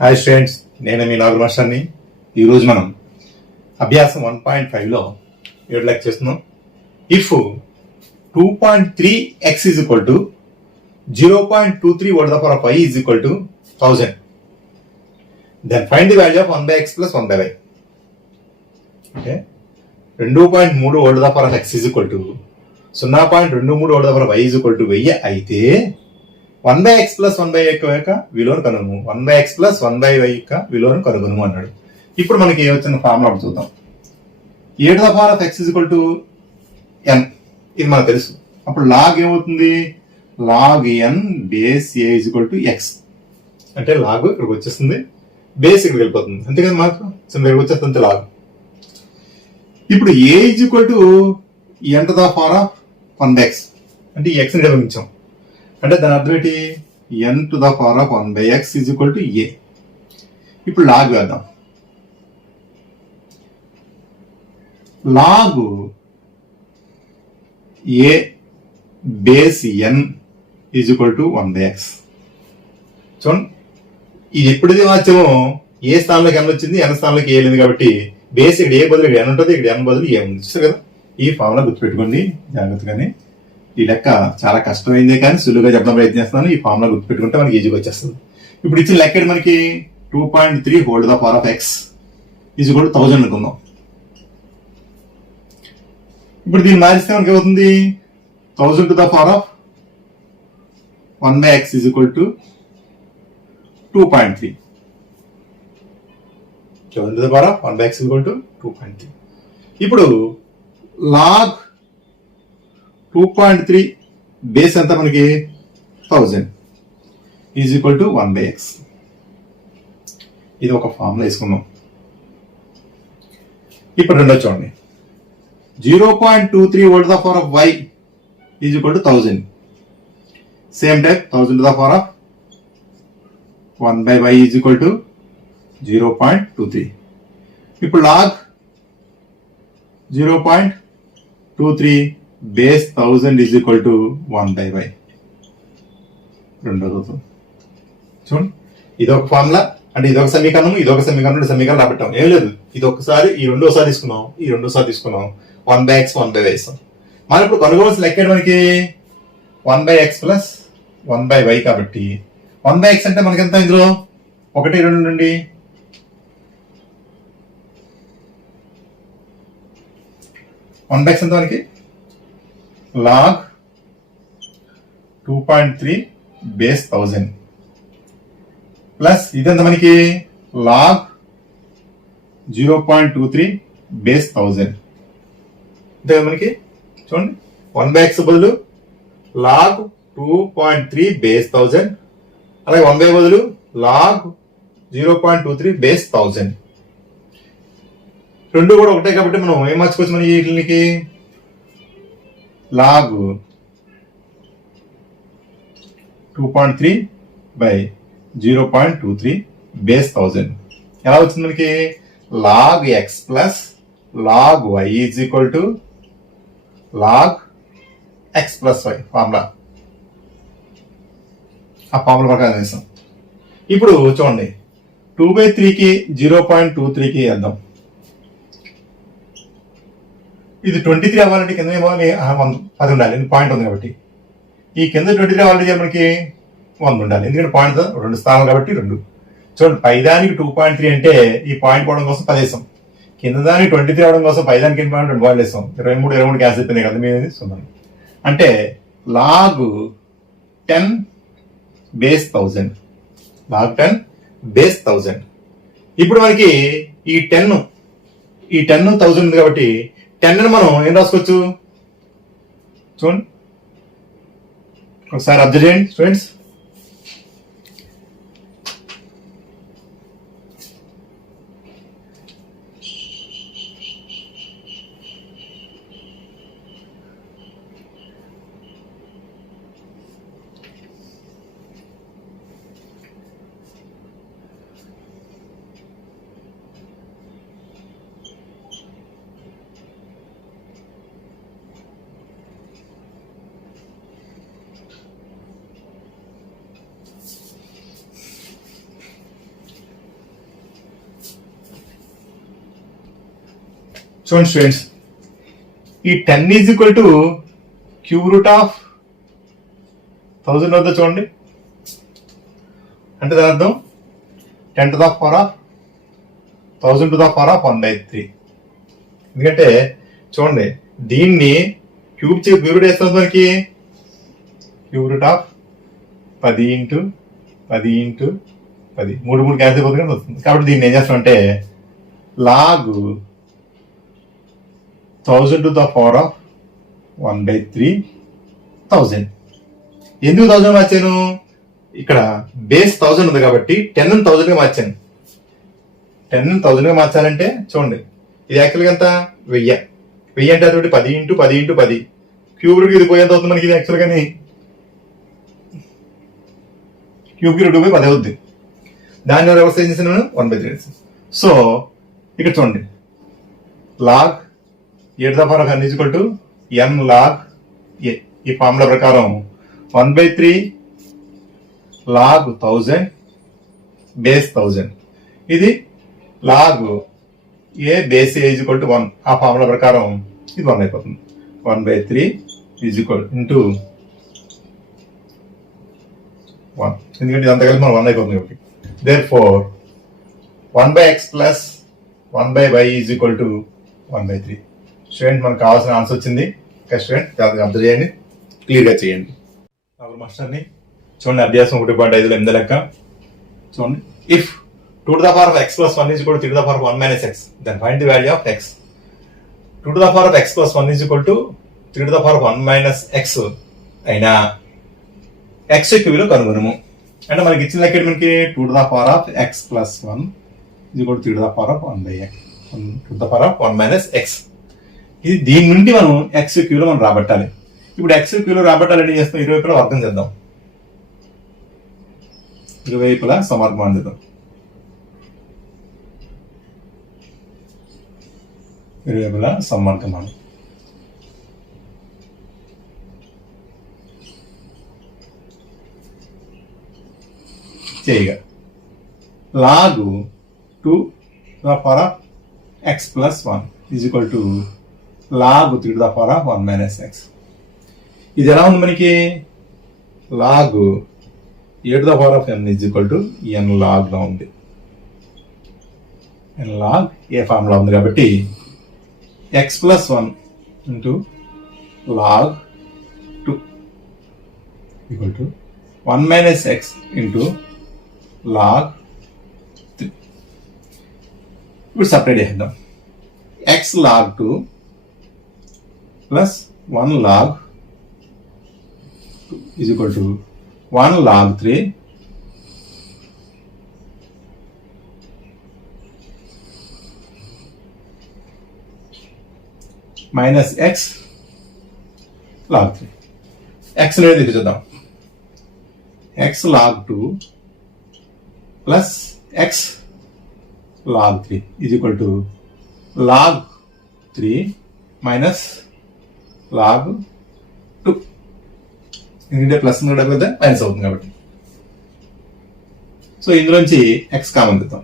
Hi students, నేను మీ నాగర్ మాస్టర్ని. ఈరోజు మనం అభ్యాసం 1.5లో 7 లెక్క చేస్తున్నాం. If 2.3x is equal to 0.23 what the power of y is equal to 1000, then find the value of 1 by x plus 1 by y. Okay, 2.3 what the power of x is equal to 0.23 what the power of y is equal to 1000 అయితే 1 by x plus 1 by y యొక్క విలువను కనుగొను. 1 by x plus 1 by y యొక్క విలువను కనుగొను అన్నాడు. ఇప్పుడు మనకి ఏమొచ్చిన formula చూద్దాం. e to the power of x is equal to n, ఇది మనకు తెలుసు. అప్పుడు లాగ్ ఏమవుతుంది? Log n base a is equal to x అంటే లాగ్ ఇక్కడికి వచ్చేస్తుంది, బేస్ ఇక్కడికి వెళ్ళిపోతుంది. అంతేకాదు మాత్రం ఇక్కడికి వచ్చేస్తుంది లాగ్. ఇప్పుడు a is equal to n to the power of 1 by x అంటే ఈ x ని గమనించాం. అంటే దాని అర్థం ఏంటి? n to the power of 1 by X is equal to A. ఇప్పుడు లాగ్ వేద్దాం. Log A base N is equal to 1 by X. చూడండి, ఇది ఎప్పుడైతే మార్చామో ఏ స్థానంలోకి ఎన్ వచ్చింది, ఎన్ స్థానంలోకి ఏ లేదు. కాబట్టి బేస్ ఇక్కడ ఏ బదులు ఇక్కడ ఎన్ ఉంటుంది, ఇక్కడ ఎన్ బదులు ఏ ఉంది. చూస్తారు కదా, ఈ ఫార్ములా గుర్తుపెట్టుకోండి జాగ్రత్తగానే. ఈ లెక్క చాలా కష్టమైందే కానీ సులువుగా చెప్పడం ప్రయత్నిస్తున్నాను. ఈ ఫార్ములా గుర్తుపెట్టుకుంటే మనకి ఈజీగా వచ్చేస్తుంది. ఇప్పుడు ఇచ్చిన లెక్క మనకి 2.3 whole the power of X is equal to 1000 అనుకుందాం. ఇప్పుడు దీన్ని మారిస్తే మనకి ఏమవుతుంది? 1000 to the power of 1 by X is equal to 2.3. 1000 to the power of 1 by X is equal to 2.3. ఇప్పుడు లాగ్ 2.3 బేస్ ఎంత మనకి? 1000 is equal to 1 by X. ఇది ఒక ఫార్ములా వేసుకున్నాం. ఇప్పుడు రెండో చూడండి, 0.23 what the power of y is equal to 1000. Same type 1000 to the power of 1 by y is equal to 0.23. ఇప్పుడు log 0.23 base 1000 is equal to 1 by y. రెండోది చూడండి, ఇదొక ఫార్ములా అంటే ఇదొక సమీకరణం, ఇదొక సమీకరణం, రెండు సమీకరణం రాబట్టాం. ఏం లేదు, ఇది ఒకసారి ఈ రెండోసారి తీసుకున్నాం, ఈ రెండోసారి తీసుకున్నాం. 1 బై ఎక్స్ 1 బై వై ఇస్తాం. మనం ఇప్పుడు కనుగోవాల్సిన లెక్క మనకి 1 by x plus 1 by y. కాబట్టి 1 బై ఎక్స్ అంటే మనకి ఎంత? ఇందులో 1 2 నుండి 1 బై ఎక్స్ ఎంత మనకి? లాగ్ 2.3 బేస్ 1000 ప్లస్ ఇదంతా మనకి లాగ్ 0.23 బేస్ 1000. అంతే మనకి. చూడండి, 1 బై ఎక్స్ బదులు లాగ్ 2.3 బేస్ 1000, అలాగే 1 బై బదులు లాగ్ 0.23 బేస్ 1000. రెండు కూడా ఒకటే కాబట్టి మనం ఏం మార్చుకోవచ్చు? మన వీటికి లాగ్ 2.3 బై 0.23 బేస్ 1000 ఎలా వచ్చింది మనకి? Log x plus log y is equal to log x plus y formula. ఆ ఫార్ములా ప్రకారం వేస్తాం. ఇప్పుడు చూడండి, 2/3కి 0.23కి వేద్దాం. ఇది 23 అవ్వాలంటే కింద ఏమోవాలి 10 ఉండాలి, పాయింట్ ఉంది కాబట్టి. ఈ కింద 23 అవ్వాలంటే మనకి 100 ఉండాలి, ఎందుకంటే పాయింట్ 2 స్థానాలు కాబట్టి 2. చూడండి, పైదానికి 2.3 అంటే ఈ పాయింట్ పోవడం కోసం 10 వేసాం, కింద దానికి 23 అవడం కోసం పైదానికి 2 పాయింట్ వేసాం. 23 క్యాన్సిల్ అయిపోయినాయి కదా, మీద 0. అంటే లాగ్ 10 బేస్ 1000, లాగ్ 10 బేస్ 1000. ఇప్పుడు మనకి ఈ 10 1000 ఉంది కాబట్టి 10 ని మనం ఏం రాసుకోవచ్చు? చూడండి, ఒకసారి అబ్జర్వ్ చేయండి స్టూడెంట్స్. చూడండి స్టూడెంట్స్, ఈ 10 is equal to cube root of 1000 వద్ద చూడండి. అంటే దాని అర్థం 10 to the power of 1000 to the power of 1/3. ఎందుకంటే చూడండి, దీన్ని క్యూబ్ రూట్ వేస్తాం మనకి cube root of 10 into 10 into 10 3 cancel అయిపోతుంది కానీ వస్తుంది. కాబట్టి దీన్ని ఏం చేస్తామంటే log 1000 to the power of 1/3000. ఎందుకు 1000 మార్చాను? ఇక్కడ బేస్ 1000 ఉంది కాబట్టి 10 ని 1000 గా మార్చాను. 10 ని 1000 గా మార్చాలంటే చూడండి, ఇది యాక్చువల్గా ఎంత 1000. 1000 అంటే అటువంటి 10 into 10 into 10 క్యూబ్ రూట్ ఇది పోయేంత అవుతుంది మనకి. ఇది యాక్చువల్ గానీ క్యూబ్ కి రూట్ పోయి 10 అవుద్ది. దాన్ని వ్యవస్థ ఏం చేసాను 1/3. సో ఇక్కడ చూడండి, log A to the power of n equal to n log A. ఈ ఫార్ములా ప్రకారం 1/3 లాగ్ 1000 బేస్ 1000. ఇది log A base A is equal to 1. ఆ ఫార్ములా ప్రకారం ఇది 1 అయిపోతుంది. 1/3 ఈజ్ ఈక్వల్ ఇంటూ 1. ఎందుకంటే ఇదంతా కలిపి మనం 1 అయిపోతుంది కాబట్టి. Therefore 1/x plus 1/y is equal to 1/3. Student మనకు కావాల్సిన ఆన్సర్ వచ్చింది. స్టూడెంట్ అబ్జర్వ్ చేయండి, క్లియర్గా చేయండి. మాస్టర్ని చూడండి, అభ్యాసం 1.5లో 8 లెక్క చూడండి. If 2 to the power of x plus 1 is equal to 3 to the power of 1 minus x, then find the value of x. 2 to the power of x plus 1 is equal to 3 to the power of 1 minus x అయినా x యొక్క విలువ కనుగొనము. అంటే మనకి ఇచ్చిన లెక్క మనకి 2 to the power of x plus 1 is equal to 3 to the power of 1/x, 2 to the power of 1 minus x. ఇది దీని నుండి మనం x యొక్క విలువ మనం రాబట్టాలి. ఇప్పుడు x యొక్క విలువ రాబట్టాలని చేస్తాం, ఇరువైపులా వర్గం చేద్దాం. ఇరువైపులా సమార్గం చేద్దాం. ఇరువైపులా సమార్గమానం. చేయగా log 2 to the power of x plus 1 is equal to log 3 to the power of 1 minus x. ఇది ఎలా ఉంది మనకి? Log A to the power of n is equal to n log లా ఉంది. n log ఏ formula ఉంది కాబట్టి x plus 1 into log 2 equal to 1 minus x into log 3. ఇప్పుడు separate చేద్దాం. x log 2 plus 1 log 2 is equal to 1 log 3 minus x log 3. x అనేది చూద్దాం. x log 2 plus x log 3 is equal to log 3 minus log 2. ఎందుకంటే plus డబ్బు minus అవుతుంది కాబట్టి. So ఇందులోంచి x common తీద్దాం.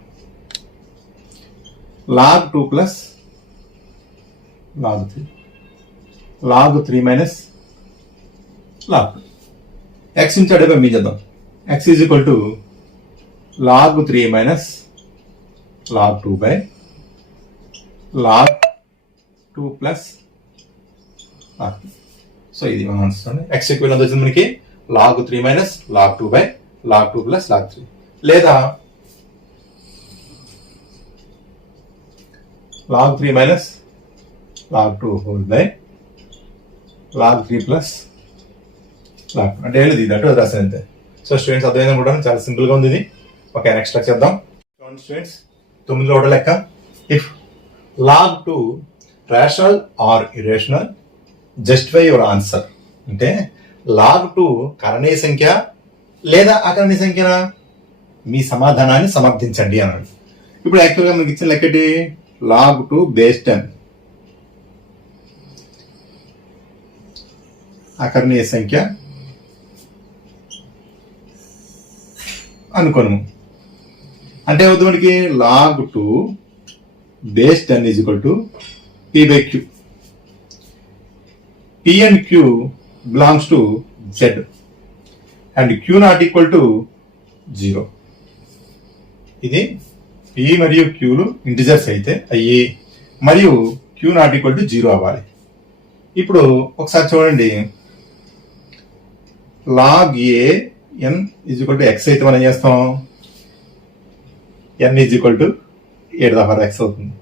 log 2 plus log 3, log 3 minus log 2. x నుంచి అడే పంపించేద్దాం. x is equal to log 3 minus log 2 by log 2 plus log 2. So ఇది మనం అనుకోండి. x ఈక్వల్ వచ్చింది మనకి log 3 minus log 2 by log 2 plus log 3, లేదా log 3 minus log 2 whole by log 3 plus log 2. అంటే ఇది అటు రాసాను అంతే. సో స్టూడెంట్స్ అర్థమైంది కూడా చాలా సింపుల్ గా ఉంది ఇది. ఓకే, నెక్స్ట్ చేద్దాం. స్టూడెంట్స్ 9లో ఒకటి లెక్క. If log 2 rational or irrational justify your answer. అంటే log 2 కరణీయ సంఖ్య లేదా అకరణీయ సంఖ్యనా, మీ సమాధానాన్ని సమర్థించండి అన్నాడు. ఇప్పుడు యాక్చువల్గా మనకి ఇచ్చిన లెక్కటి log 2 బేస్ 10 అకరణీయ సంఖ్య అనుకోను. అంటే అవుతుంది మనకి log 2 base 10 is equal to P by Q. P and Q belongs to Z and Q not equal to 0. ఇది P మరియు Qలు ఇంటిజర్స్ అయితే అయ్యి మరియు Q నాట్ ఈక్వల్ టు 0 అవ్వాలి. ఇప్పుడు ఒకసారి చూడండి, log a n is equal to x అయితే మనం ఏం చేస్తాం, ఎన్ ఈజ్ ఈక్వల్ టు 7/x అవుతుంది.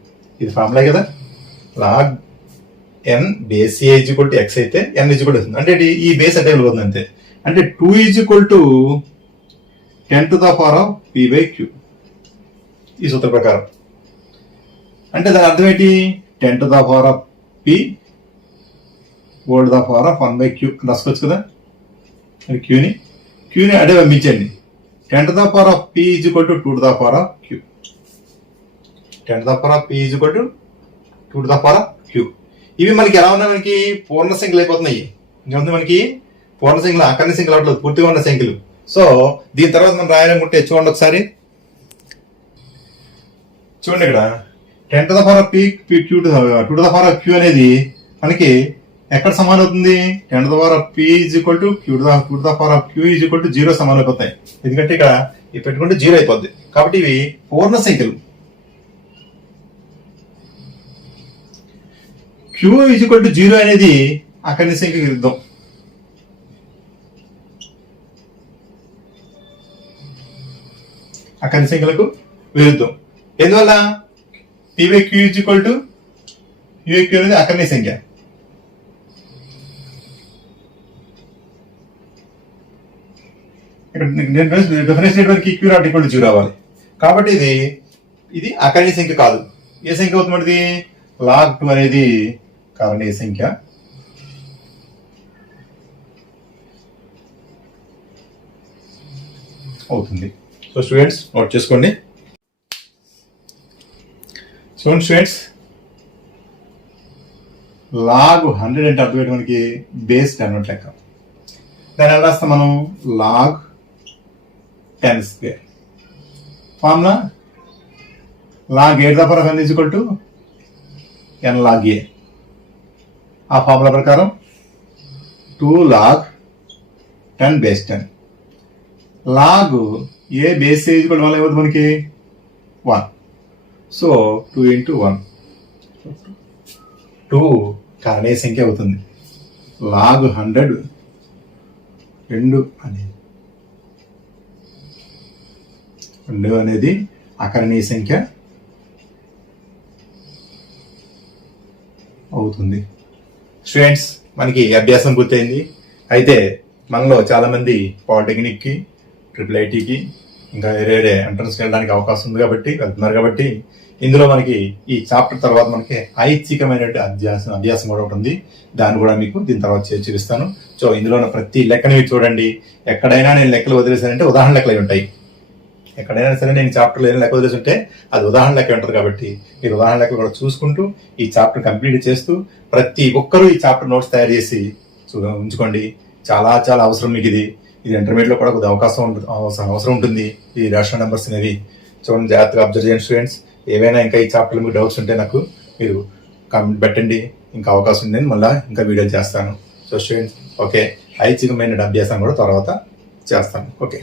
ఇది ఫార్ములా కదా. Log n base A is equal to x అయితే ఎన్ ఈజ్ ఈక్వల్ అవుతుంది. అంటే ఈ బేస్ అంటే అవుతుంది అంతే. అంటే 2 ఈజ్ ఈక్వల్ టు 10⁻P/Q ఈ సూత్ర ప్రకారం. అంటే దాని అర్థం ఏంటి, 10⁻P whole the power of 1/Q రాసుకోవచ్చు కదా. క్యూని అడే పంపించండి. 10⁻P is equal to 2⁻Q. 10⁻P is equal to 2⁻Q. ఇవి మనకి ఎలా ఉన్నాయి, మనకి పూర్ణ సంఖ్యలు అయిపోతున్నాయి. ఇంకేముంది మనకి పూర్ణ సంఖ్యలు, అకర్ణ సంఖ్యలు అవట్లేదు, పూర్తిగా ఉన్న సంఖ్యలు. సో దీని తర్వాత మనం రాయాలనుకుంటే చూడండి ఒకసారి. చూడండి ఇక్కడ 10⁻P 2⁻Q అనేది మనకి ఎక్కడ సమానం అవుతుంది, 10⁻P is equal to 2⁻Q is equal to 0 సమానం అయిపోతాయి. ఎందుకంటే ఇక్కడ ఇవి పెట్టుకుంటే 0 అయిపోద్ది. కాబట్టి ఇవి పూర్ణ సంఖ్యలు. Q ఈజ్ ఈక్వల్ టు 0 అనేది అకర్ణ సంఖ్యకి విరుద్ధం. అకర్ణ సంఖ్యలకు విరుద్ధం. ఎందువల్ల P/Q is equal to Q అనేది అకర్ణ సంఖ్య. Definition Q not equal to 0 అవ్వాలి. కాబట్టి ఇది అకర్ణ సంఖ్య కాదు. ఏ సంఖ్య అవుతుంది, లాగ్ 2 అనేది కరణీయ సంఖ్య. అవుతుంది. సో స్టూడెంట్స్ నోట్ చేసుకోండి. చూడండి స్టూడెంట్స్, లాగ్ 100 అంటే అర్థం ఏంటి, మనకి బేస్ 10 లెక్క. దాన్ని ఎలా రాస్తాం మనం, log 10² formula. Log 8⁻n is equal to n log a. ఆ ఫార్ములా ప్రకారం 2 log 10 base 10. Log A base is equal to 1 ఏమవుతుంది మనకి 1. సో 2 × 1 2 కరణీయ సంఖ్య అవుతుంది. లాగ్ 100 2 అనేది అకరణీయ సంఖ్య అవుతుంది. స్టూడెంట్స్, మనకి అభ్యాసం పూర్తయింది. అయితే మనలో చాలా మంది పాలిటెక్నిక్కి, IIITకి, ఇంకా వేరే ఎంట్రన్స్కి వెళ్ళడానికి అవకాశం ఉంది కాబట్టి వెళ్తున్నారు. కాబట్టి ఇందులో మనకి ఈ చాప్టర్ తర్వాత మనకి ఐచ్ఛికమైన అభ్యాసం కూడా ఉంటుంది. దాన్ని కూడా మీకు దీని తర్వాత చూపిస్తాను. సో ఇందులో ప్రతి లెక్కని మీరు చూడండి. ఎక్కడైనా నేను లెక్కలు వదిలేసానంటే ఉదాహరణ లెక్కలు ఉంటాయి. ఎక్కడైనా సరే నేను చాప్టర్లో ఏదైనా లెక్క వదిలేసి ఉంటే అది ఉదాహరణ లెక్క ఉంటుంది. కాబట్టి మీరు ఉదాహరణ లెక్కలు కూడా చూసుకుంటూ ఈ చాప్టర్ కంప్లీట్ చేస్తూ ప్రతి ఒక్కరూ ఈ చాప్టర్ నోట్స్ తయారు చేసి ఉంచుకోండి. చాలా చాలా అవసరం మీకు ఇది ఇంటర్మీడియట్లో కూడా కొద్దిగా అవసరం ఉంటుంది. ఈ రేషనల్ నెంబర్స్ అనేవి చూడండి, జాగ్రత్తగా అబ్జర్వ్ చేయండి స్టూడెంట్స్. ఏవైనా ఇంకా ఈ చాప్టర్లో మీకు డౌట్స్ ఉంటే నాకు మీరు కామెంట్ పెట్టండి. ఇంకా అవకాశం ఉంది, మళ్ళీ ఇంకా వీడియో చేస్తాను. సో స్టూడెంట్స్, ఓకే, ఐచ్ఛికమైన అభ్యాసం కూడా తర్వాత చేస్తాను. ఓకే.